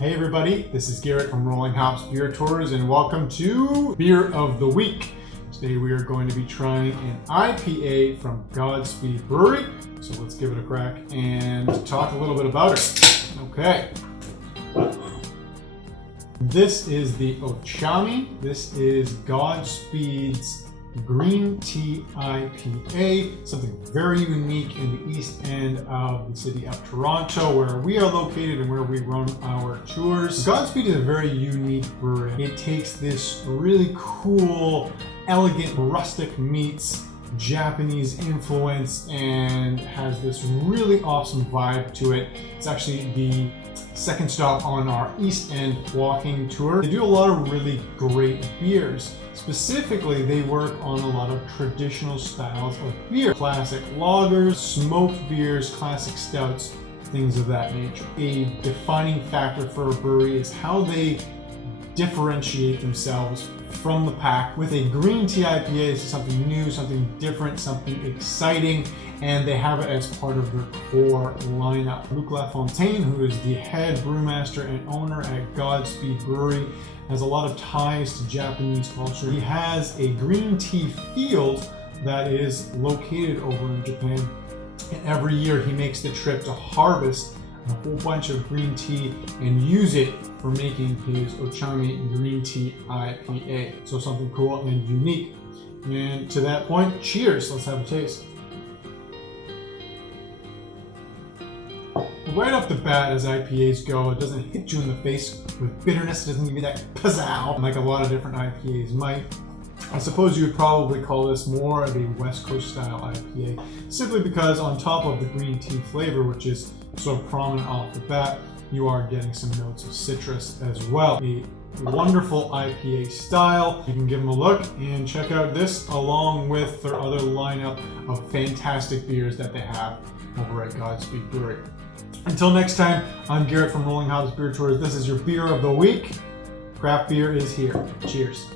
Hey everybody, this is Garrett from Rolling Hops Beer Tours and welcome to Beer of the Week. Today we are going to be trying an IPA from Godspeed Brewery. So let's give it a crack and talk a little bit about it. Okay. This is the Ochame. This is Godspeed's green tea IPA, something very unique in the east end of the city of Toronto, where we are located and where we run our tours. Godspeed is a very unique brewery. It takes this really cool, elegant, rustic meets Japanese influence and has this really awesome vibe to it. It's actually the second stop on our East End walking tour. They do a lot of really great beers. Specifically, they work on a lot of traditional styles of beer. Classic lagers, smoked beers, classic stouts, things of that nature. A defining factor for a brewery is how they differentiate themselves from the pack. With a green tea IPA, this is something new, something different, something exciting, and they have it as part of their core lineup. Luc Lafontaine, who is the head brewmaster and owner at Godspeed Brewery, has a lot of ties to Japanese culture. He has a green tea field that is located over in Japan, and every year he makes the trip to harvest a whole bunch of green tea and use it for making his Ochame green tea IPA. So something cool and unique. And to that point, cheers. Let's have a taste. Right off the bat, as IPAs go, it doesn't hit you in the face with bitterness. It doesn't give you that pizzow like a lot of different IPAs might. I suppose you would probably call this more of a West Coast style IPA, simply because on top of the green tea flavor, which is sort of prominent off the bat, you are getting some notes of citrus as well. A wonderful IPA style. You can give them a look and check out this along with their other lineup of fantastic beers that they have over at Godspeed Brewery. Until next time, I'm Garrett from Rolling Hops Beer Tours. This is your Beer of the Week. Craft beer is here. Cheers.